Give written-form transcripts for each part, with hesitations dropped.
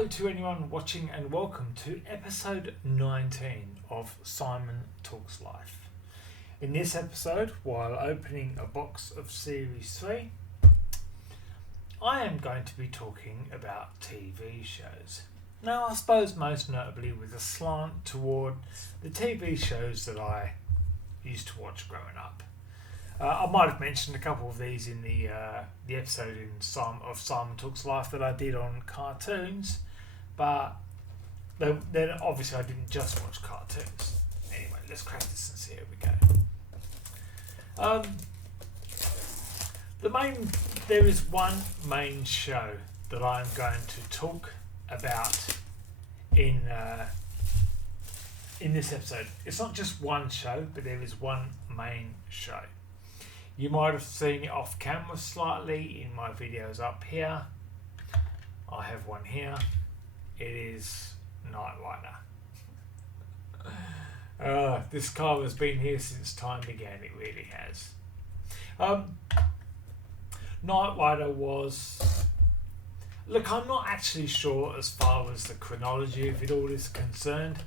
Hello to anyone watching and welcome to episode 19 of Simon Talks Life. In this episode, while opening a box of Series 3, I am going to be talking about TV shows. Now, I suppose most notably with a slant toward the TV shows that I used to watch growing up. I might have mentioned a couple of these in the episode of Simon Talks Life that I did on cartoons, but then obviously I didn't just watch cartoons. Anyway, let's crack this and see how we go. There is one main show that I'm going to talk about in this episode. It's not just one show, but there is one main show. You might have seen it off camera slightly in my videos up here. I have one here. It is Knight Rider. This car has been here since time began. It really has. Knight Rider was... Look, I'm not actually sure as far as the chronology of it all is concerned.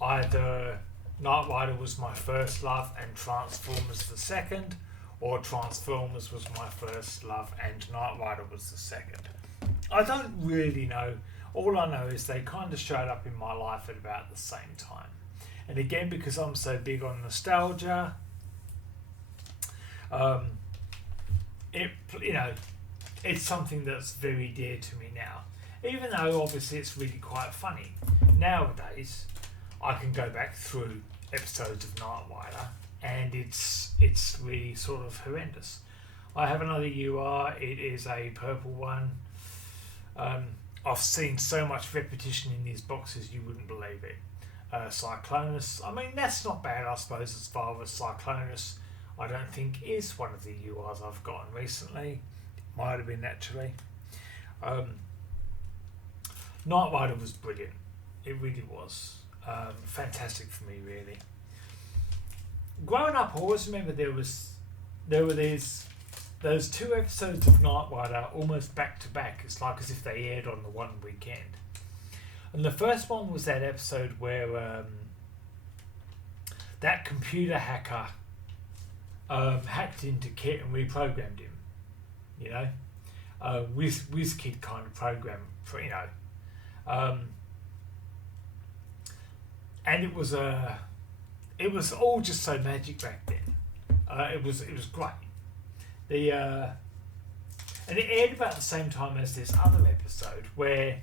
Either Knight Rider was my first love and Transformers the second, or Transformers was my first love and Knight Rider was the second. I don't really know. All I know is they kind of showed up in my life at about the same time. And again, because I'm so big on nostalgia, it's something that's very dear to me now. Even though obviously it's really quite funny. Nowadays, I can go back through episodes of Knight Rider and it's really sort of horrendous. I have another UR. It is a purple one. I've seen so much repetition in these boxes you wouldn't believe it. Cyclonus. I mean, that's not bad, I suppose, as far as Cyclonus. I don't think is one of the URs I've gotten recently. It might have been actually. Knight Rider was brilliant. It really was. Fantastic for me, really. Growing up, I always remember there were those two episodes of Knight Rider almost back to back. It's like as if they aired on the one weekend. And the first one was that episode where that computer hacker hacked into Kit and reprogrammed him. You know, WizKid kind of program, and it was all just so magic back then. It was great. And it aired about the same time as this other episode where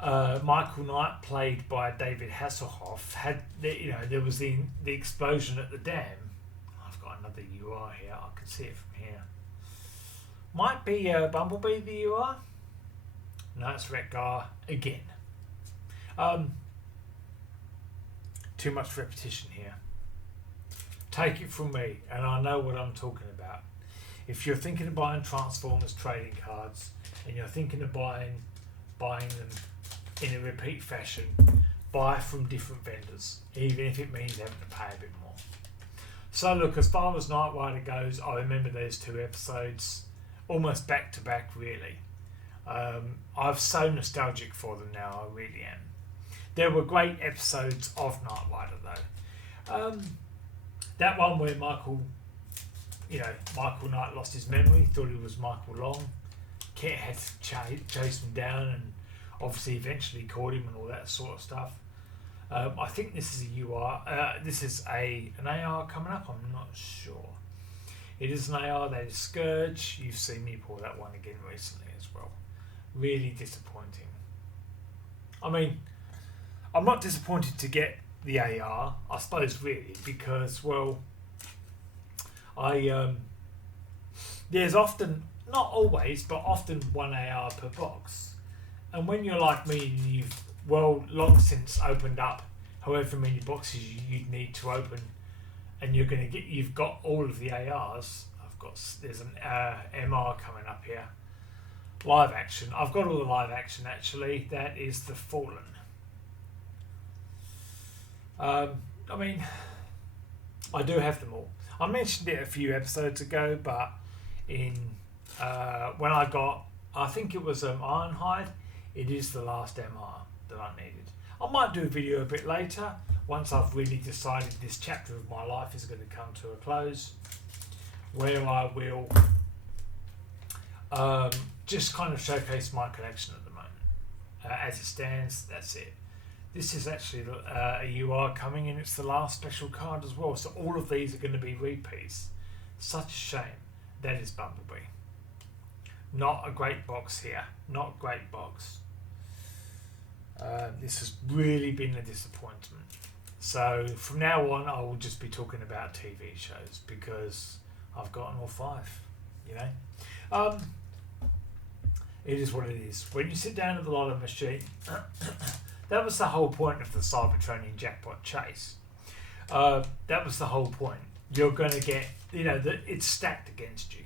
Michael Knight, played by David Hasselhoff, there was the explosion at the dam. I've got another UR here. I can see it from here. Might be Bumblebee the UR. No, it's Wreck-Gar again. Too much repetition here. Take it from me, and I know what I'm talking about. If you're thinking of buying Transformers trading cards, and you're thinking of buying them in a repeat fashion, buy from different vendors, even if it means having to pay a bit more. So look, as far as Knight Rider goes, I remember those two episodes almost back to back, really. I'm so nostalgic for them now, I really am. There were great episodes of Knight Rider though. That one where Michael Knight lost his memory, thought he was Michael Long. Kit had to chase him down and obviously eventually caught him and all that sort of stuff. I think this is a UR. This is an AR coming up, I'm not sure. It is an AR, that is Scourge. You've seen me pull that one again recently as well. Really disappointing. I mean, I'm not disappointed to get the AR, I suppose, really, because, well, there's often, not always, but often one AR per box. And when you're like me and you've, well, long since opened up however many boxes you'd need to open, and you've got all of the ARs. There's an MR coming up here. Live action. I've got all the live action actually. That is the Fallen. I mean, I do have them all. I mentioned it a few episodes ago, but when I got, I think it was Ironhide, it is the last MR that I needed. I might do a video a bit later once I've really decided this chapter of my life is going to come to a close, where I will just kind of showcase my collection at the moment. As it stands, that's it. This is actually a UR coming in. It's the last special card as well. So all of these are going to be repeats. Such a shame. That is Bumblebee. Not a great box here. Not a great box. This has really been a disappointment. So from now on, I will just be talking about TV shows because I've gotten all 5. You know, it is what it is. When you sit down at the lotto machine, that was the whole point of the Cybertronian jackpot chase. That was the whole point. You're going to get, you know, it's stacked against you.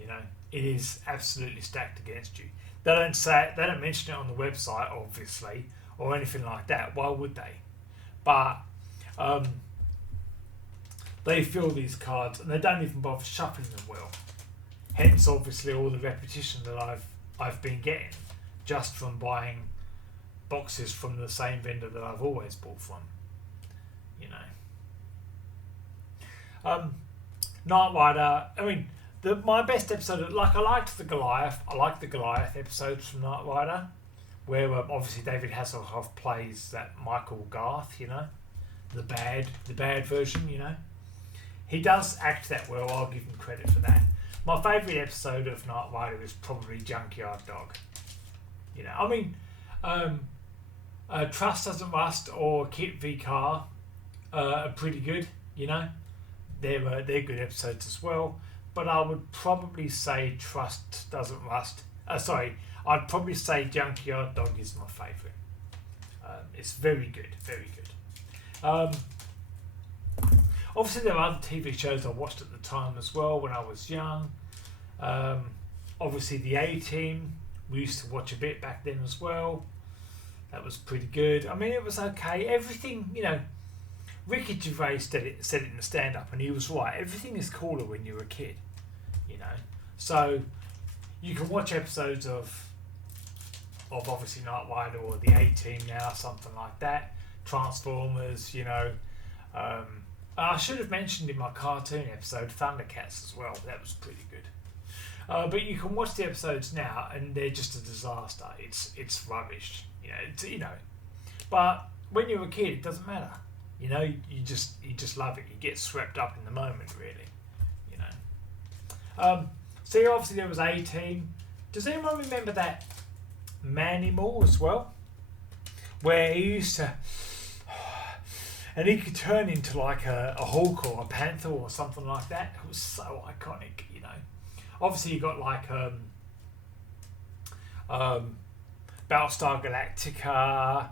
You know, it is absolutely stacked against you. They don't say it, they don't mention it on the website, obviously, or anything like that. Why would they? But they fill these cards and they don't even bother shuffling them well. Hence, obviously, all the repetition that I've been getting just from buying boxes from the same vendor that I've always bought from. You know. Night Rider. I mean, my best episode. Like I liked the Goliath. I liked the Goliath episodes from Night Rider, where obviously David Hasselhoff plays that Michael Garth. You know, the bad version. You know, he does act that well. I'll give him credit for that. My favourite episode of Night Rider is probably Junkyard Dog. You know, I mean, Trust Doesn't Rust or Kit v Car are pretty good. You know, they're good episodes as well. But I would probably say Trust Doesn't Rust. I'd probably say Junkyard Dog is my favourite. It's very good, very good. Obviously, there are other TV shows I watched at the time as well when I was young. Obviously, the A-Team, we used to watch a bit back then as well. That was pretty good. I mean, it was okay. Everything, you know, Ricky Gervais said it in the stand-up, and he was right. Everything is cooler when you're a kid, you know. So you can watch episodes of obviously Night Rider or the A-Team now, something like that. Transformers, you know. I should have mentioned in my cartoon episode Thundercats as well. That was pretty good. But you can watch the episodes now, and they're just a disaster. It's rubbish, you know. But when you're a kid, it doesn't matter. You know, you just love it. You get swept up in the moment, really. You know. So obviously there was A-Team. Does anyone remember that Manimal as well, where he used to? And he could turn into like a hawk or a panther or something like that. It was so iconic, you know. Obviously, you got like Battlestar Galactica.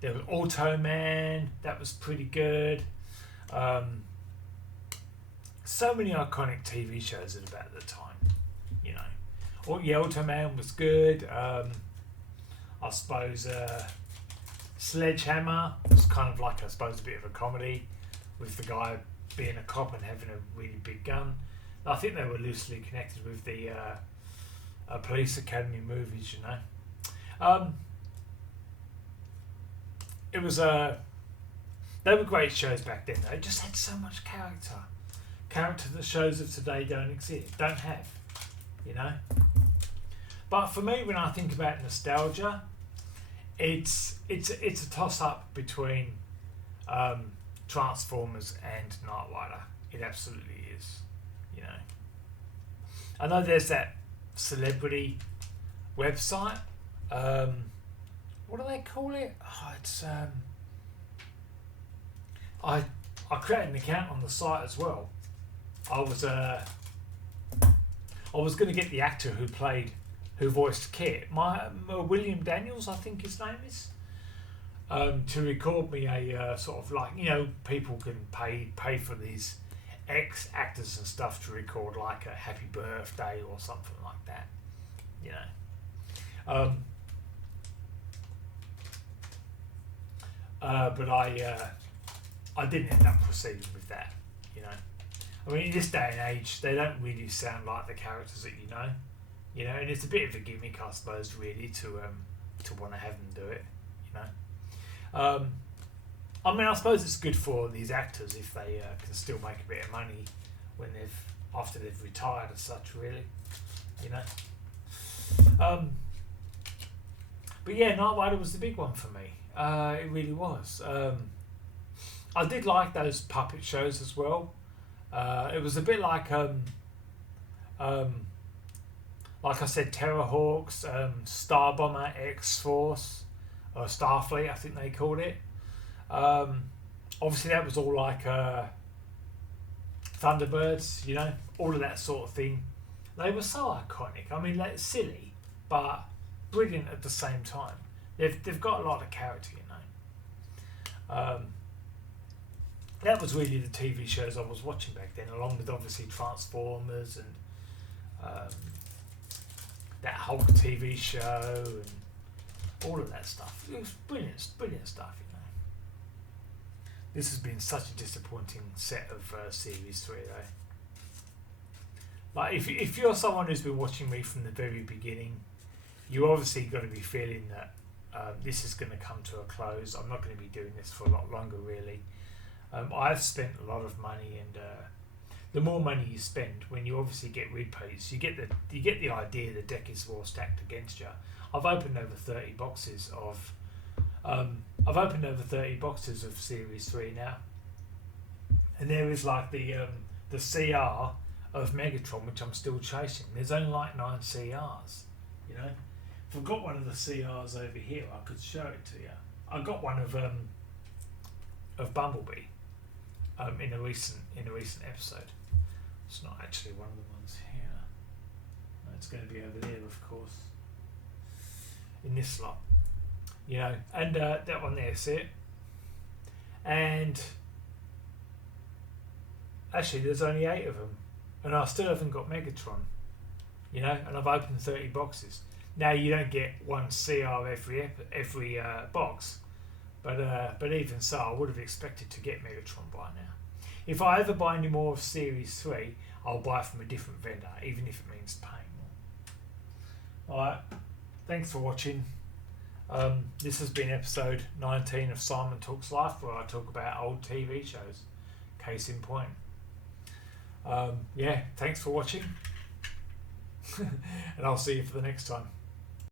There was Automan. That was pretty good. So many iconic TV shows at about the time, you know. Automan was good. I suppose. Sledgehammer was kind of like, I suppose, a bit of a comedy with the guy being a cop and having a really big gun. I think they were loosely connected with the Police Academy movies, you know. It was they were great shows back then. They just had so much character that shows of today don't have, you know. But for me, when I think about nostalgia, it's a toss-up between Transformers and Knight Rider. It absolutely is, you know. I know there's that celebrity website. What do they call it? Oh, it's I created an account on the site as well. I was going to get the actor who voiced Kit, William Daniels, I think his name is, to record me a sort of like, you know, people can pay for these ex-actors and stuff to record like a happy birthday or something like that, you know. But I didn't end up proceeding with that, you know. I mean, in this day and age, they don't really sound like the characters that you know. You know, and it's a bit of a gimmick, I suppose, really, to want to have them do it. You know, I mean, I suppose it's good for these actors if they can still make a bit of money when after they've retired as such, really. You know. But yeah, Knight Rider was the big one for me. It really was. I did like those puppet shows as well. It was a bit like I said, Terrorhawks, Star Bomber, X-Force, or Starfleet, I think they called it. Obviously, that was all like Thunderbirds, you know, all of that sort of thing. They were so iconic. I mean, like, silly, but brilliant at the same time. They've got a lot of character, you know. That was really the TV shows I was watching back then, along with obviously Transformers and that whole TV show and all of that stuff. It was brilliant stuff, you know. This has been such a disappointing set of Series 3, though. Like, if you're someone who's been watching me from the very beginning, you obviously got to be feeling that this is going to come to a close. I'm not going to be doing this for a lot longer, really. I've spent a lot of money, and the more money you spend, when you obviously get replays, you get the idea the deck is more stacked against you. I've opened over 30 boxes of Series 3 now, and there is like the CR of Megatron, which I'm still chasing. There's only like 9 CRs, you know. If I've got one of the CRs over here, I could show it to you. I got one of Bumblebee in a recent episode. It's not actually one of the ones here. No, it's going to be over there, of course, in this slot. You know, and that one there, see it? And actually, there's only 8 of them, and I still haven't got Megatron. You know, and I've opened 30 boxes. Now you don't get 1 CR every box, but even so, I would have expected to get Megatron by now. If I ever buy any more of Series 3, I'll buy from a different vendor, even if it means paying more. Alright, thanks for watching. This has been episode 19 of Simon Talks Life, where I talk about old TV shows. Case in point. Yeah, thanks for watching. And I'll see you for the next time.